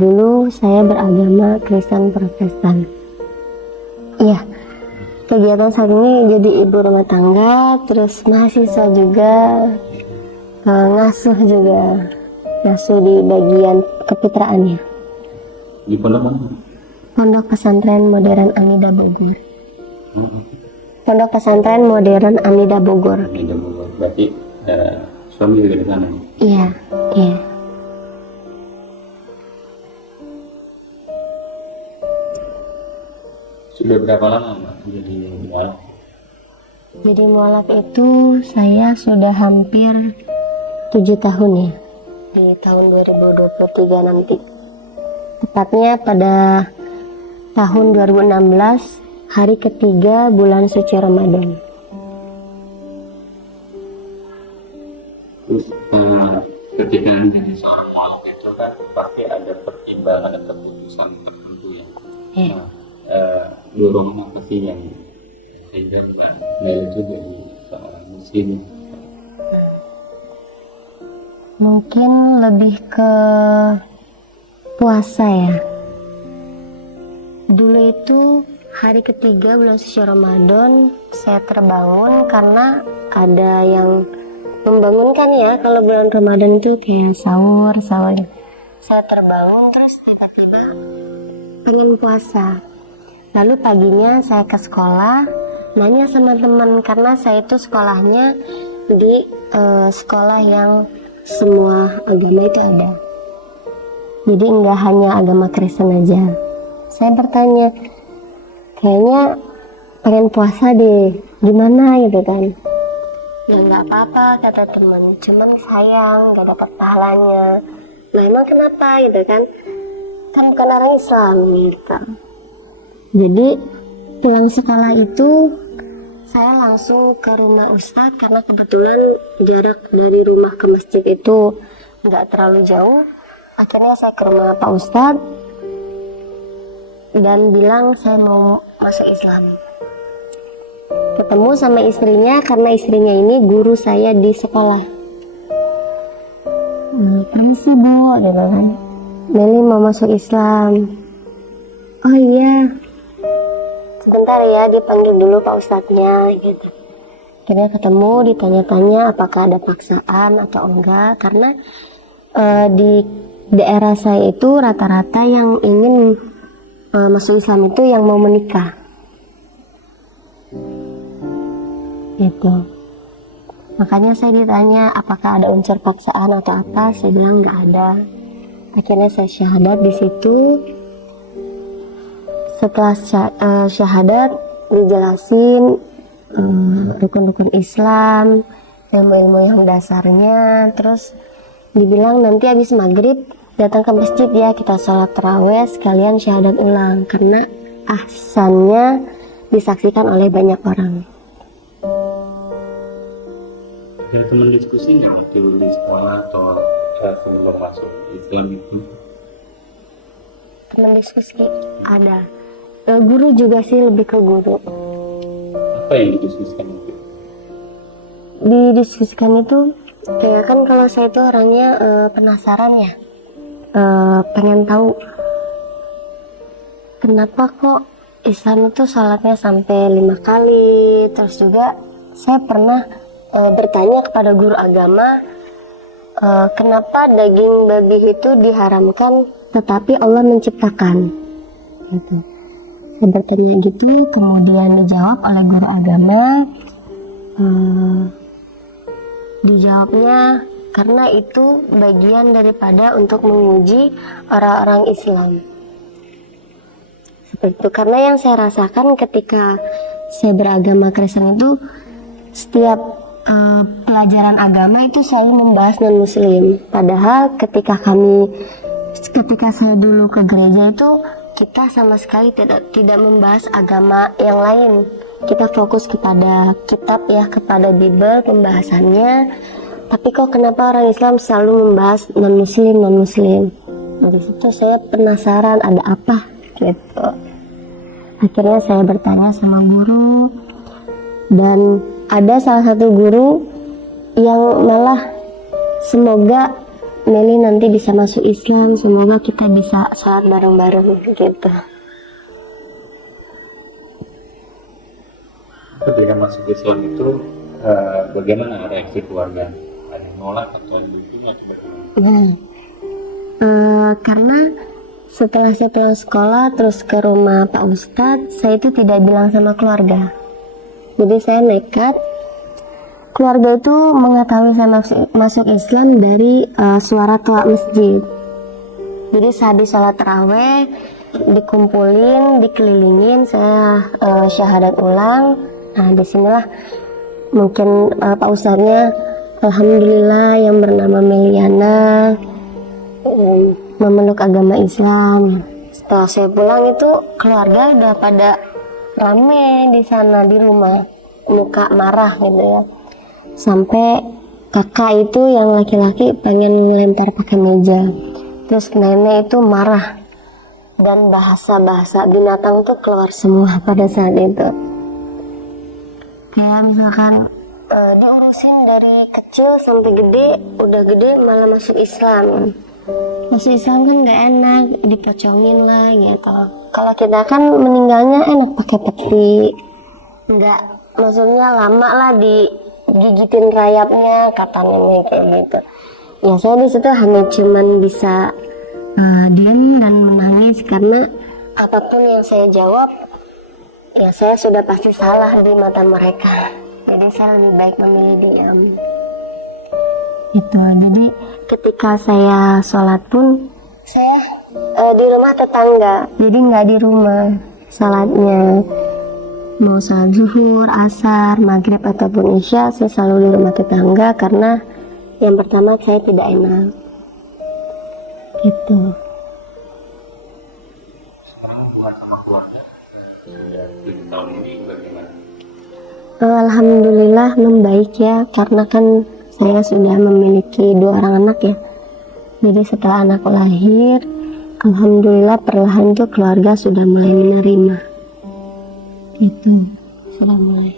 Dulu saya beragama Kristen Protestan. Iya, kegiatan saat ini jadi ibu rumah tangga, terus mahasiswa juga, ngasuh juga, ngasuh di bagian keputraannya. Di pondok mana? Pondok Pesantren Modern Amida Bogor. Pondok Pesantren Modern Amida Bogor. Amida Bogor. Berarti suami juga di sana? Iya, iya. Sudah berapa lama Mbak jadi mualaf? Jadi mualaf itu saya sudah hampir 7 tahun ya. Di tahun 2023 nanti. Tepatnya pada tahun 2016, hari ketiga bulan suci Ramadan. Terus ketika menjadi seorang mualaf itu kan pasti ada pertimbangan dan keputusan tertentu ya. Iya. Dorongan apa sih yang sehingga Mbak Nel itu jadi seorang muslim? Mungkin lebih ke puasa ya. Dulu itu hari ketiga bulan suci Ramadan saya terbangun karena ada yang membangunkan ya. Kalau bulan Ramadan itu kayak sahur. Saya terbangun terus tiba-tiba pengen puasa. Lalu paginya saya ke sekolah, nanya sama teman karena saya itu sekolahnya di sekolah yang semua agama itu ada. Jadi enggak hanya agama Kristen aja. Saya bertanya, kayaknya pengen puasa deh, gimana gitu kan? Ya nggak apa-apa kata teman, cuman sayang gak dapat pahalanya. Nah emang kenapa gitu kan? Kan bukan orang Islam gitu. Jadi pulang sekolah itu saya langsung ke rumah Ustadz karena kebetulan jarak dari rumah ke masjid itu nggak terlalu jauh. Akhirnya saya ke rumah Pak Ustadz dan bilang saya mau masuk Islam. Ketemu sama istrinya karena istrinya ini guru saya di sekolah. Permisi Bu, dia bilang, Meli mau masuk Islam. Oh iya. Sebentar ya, dipanggil dulu Pak Ustadznya gitu. Akhirnya ketemu, ditanya-tanya apakah ada paksaan atau enggak. Karena di daerah saya itu rata-rata yang ingin masuk Islam itu yang mau menikah gitu. Makanya saya ditanya apakah ada unsur paksaan atau apa. Saya bilang nggak ada. Akhirnya saya syahadat di situ. Setelah syahadat dijelasin rukun-rukun Islam, ilmu-ilmu yang dasarnya, terus dibilang nanti habis maghrib datang ke masjid ya, kita sholat tarawih sekalian syahadat ulang karena ahsannya disaksikan oleh banyak orang. Ada teman diskusi nggak waktu di sekolah atau sebelum masuk Islam itu? Teman diskusi ada. Guru juga sih, lebih ke guru. Apa yang didiskusikan itu? Didiskusikan itu ya kan kalau saya itu orangnya penasaran ya, pengen tahu kenapa kok Islam itu sholatnya sampai 5 kali. Terus juga saya pernah bertanya kepada guru agama, kenapa daging babi itu diharamkan tetapi Allah menciptakan gitu. Saya bertanya gitu, kemudian dijawab oleh guru agama, dijawabnya karena itu bagian daripada untuk menguji orang-orang Islam. Seperti itu, karena yang saya rasakan ketika saya beragama Kristen itu setiap pelajaran agama itu selalu membahas non-muslim. Padahal ketika saya dulu ke gereja itu kita sama sekali tidak membahas agama yang lain. Kita fokus kepada kitab ya, kepada Bible pembahasannya. Tapi kok kenapa orang Islam selalu membahas non-muslim? Dari situ saya penasaran ada apa gitu. Akhirnya saya bertanya sama guru, dan ada salah satu guru yang malah semoga Meli nanti bisa masuk Islam, semoga kita bisa sholat bareng-bareng gitu. Ketika masuk Islam itu bagaimana reaksi keluarga? Ada yang nolak atau yang dukung atau bagaimana? Karena setelah saya pulang sekolah terus ke rumah Pak Ustadz, saya itu tidak bilang sama keluarga. Jadi saya nekat. Keluarga itu mengetahui saya masuk Islam dari suara tua masjid. Jadi saat di sholat taraweh dikumpulin, dikelilingin, saya syahadat ulang. Nah disinilah mungkin Pak Ustadznya, alhamdulillah yang bernama Meliana memeluk agama Islam. Setelah saya pulang itu keluarga udah pada rame di sana di rumah, muka marah gitu ya. Sampai kakak itu yang laki-laki pengen ngelempar pakai meja. Terus nenek itu marah dan bahasa-bahasa binatang tuh keluar semua pada saat itu. Kayak misalkan diurusin dari kecil sampai gede, udah gede malah masuk Islam. Masuk Islam kan gak enak, dipocongin lah gitu. Kalau kita kan meninggalnya enak pakai peti, nggak, maksudnya lama lah digigitin rayapnya, kata nenek kayak gitu. Ya saya di situ hanya cuman bisa diam dan menangis karena apapun yang saya jawab, ya saya sudah pasti salah di mata mereka. Jadi saya lebih baik memilih diam. Itu. Jadi ketika saya sholat pun saya di rumah tetangga. Jadi nggak di rumah sholatnya. Mau sholat zuhur, asar, maghrib ataupun isya, saya selalu di rumah tetangga karena yang pertama saya tidak enak. Gitu. Sekarang hubungan sama keluarga sudah 7 tahun ini bagaimana? Alhamdulillah membaik ya, karena kan saya sudah memiliki 2 orang anak ya. Jadi setelah anakku lahir, alhamdulillah perlahan tuh keluarga sudah mulai menerima. Gitu, sudah mulai.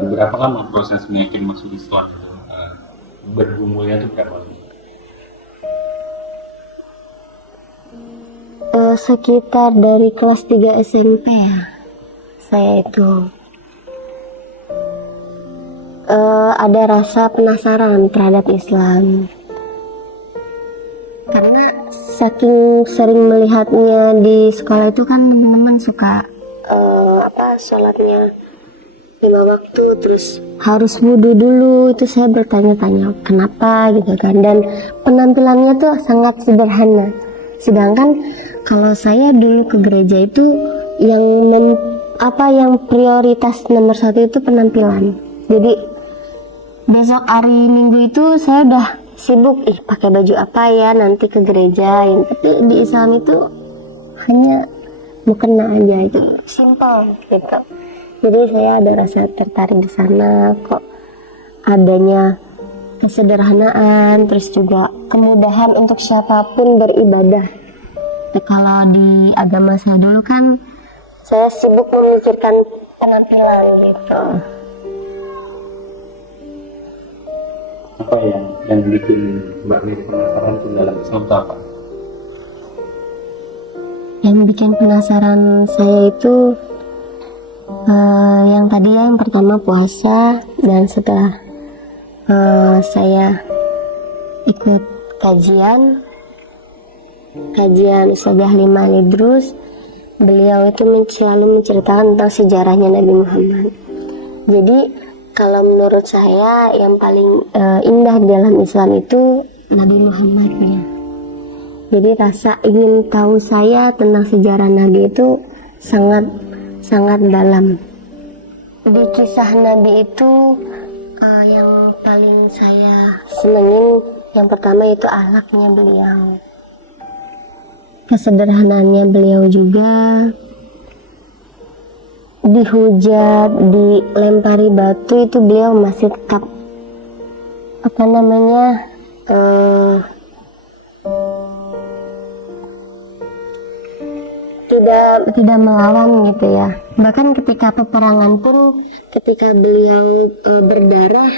Berapa lama proses meyakin masuk Islam itu? Bergumulnya itu berapa lama? Sekitar dari kelas 3 SMP ya, saya itu ada rasa penasaran terhadap Islam. Karena saking sering melihatnya di sekolah itu kan teman-teman suka sholatnya 5 waktu, terus harus wudhu dulu. Itu saya bertanya-tanya kenapa gitu kan, dan penampilannya tuh sangat sederhana. Sedangkan kalau saya dulu ke gereja itu yang prioritas nomor 1 itu penampilan. Jadi besok hari Minggu itu saya udah sibuk pakai baju apa ya nanti ke gereja. Tapi di Islam itu hanya mukena aja, itu simple gitu. Jadi saya ada rasa tertarik di sana, kok adanya kesederhanaan, terus juga kemudahan untuk siapapun beribadah. Kalau di agama saya dulu kan saya sibuk memikirkan penampilan gitu. Apa yang bikin Mbak Miri penasaran itu dalam Islam itu apa? Yang bikin penasaran saya itu yang tadi ya, yang pertama puasa, dan setelah saya ikut kajian Ustazah Lima Lidrus, beliau itu selalu menceritakan tentang sejarahnya Nabi Muhammad. Jadi kalau menurut saya yang paling indah di dalam Islam itu Nabi Muhammadnya. Jadi rasa ingin tahu saya tentang sejarah Nabi itu sangat dalam. Di kisah Nabi itu yang paling saya senengin yang pertama itu akhlaknya beliau, kesederhanaannya beliau juga. Dihujat, dilempari batu itu beliau masih tetap tidak melawan gitu ya. Bahkan ketika peperangan pun, ketika beliau berdarah,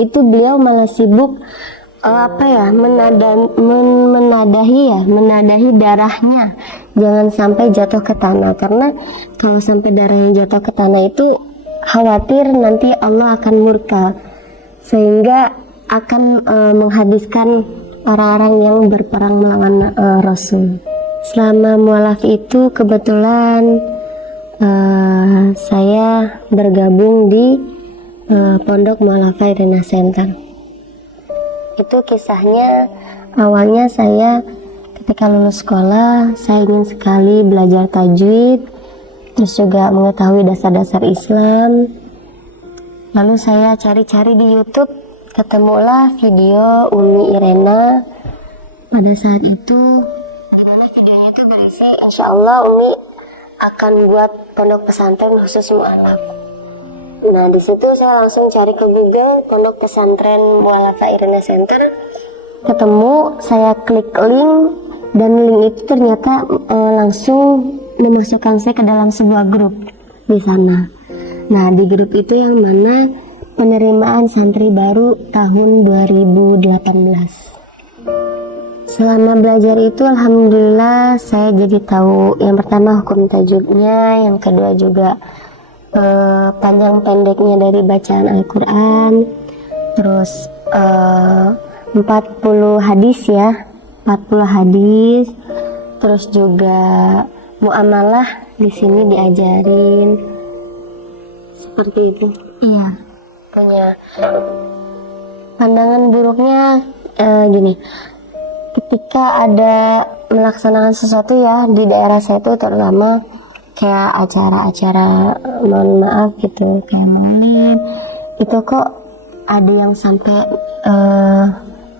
itu beliau malah sibuk menadahi darahnya, jangan sampai jatuh ke tanah, karena kalau sampai darahnya jatuh ke tanah itu khawatir nanti Allah akan murka, sehingga akan menghabiskan orang-orang yang berperang melawan Rasul. Selama mualaf itu kebetulan saya bergabung di Pondok Mu'alafah Irina Center. Itu kisahnya, awalnya saya ketika lulus sekolah, saya ingin sekali belajar tajwid, terus juga mengetahui dasar-dasar Islam. Lalu saya cari-cari di YouTube, ketemulah video Umi Irena. Pada saat itu, dimana videonya itu berisi, insya Allah Umi akan buat pondok pesantren khusus mu'alaf. Nah, di situ saya langsung cari ke Google Pondok Pesantren Mu'alafah Irina Center. Ketemu, saya klik link, dan link itu ternyata langsung memasukkan saya ke dalam sebuah grup di sana. Nah, di grup itu yang mana penerimaan santri baru tahun 2018. Selama belajar itu alhamdulillah saya jadi tahu yang pertama hukum tajwidnya, yang kedua juga panjang pendeknya dari bacaan Al-Quran, terus 40 hadis ya, 40 hadis, terus juga muamalah di sini diajarin seperti itu. Iya, punya pandangan buruknya gini, ketika ada melaksanakan sesuatu ya di daerah saya itu, terutama kayak acara-acara mohon maaf gitu, kayak maulid, itu kok ada yang sampai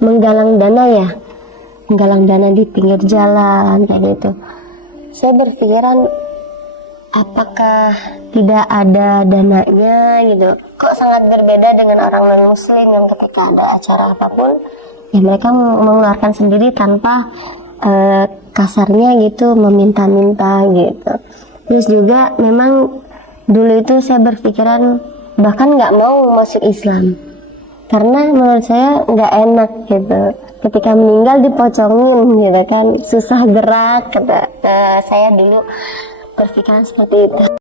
menggalang dana di pinggir jalan kayak gitu. Saya berpikiran, apakah tidak ada dananya gitu? Kok sangat berbeda dengan orang non muslim yang ketika ada acara apapun ya mereka mengeluarkan sendiri tanpa kasarnya gitu, meminta-minta gitu. Terus juga memang dulu itu saya berpikiran bahkan nggak mau masuk Islam, karena menurut saya nggak enak gitu. Ketika meninggal dipocongin gitu kan, susah gerak, kata saya dulu berpikiran seperti itu.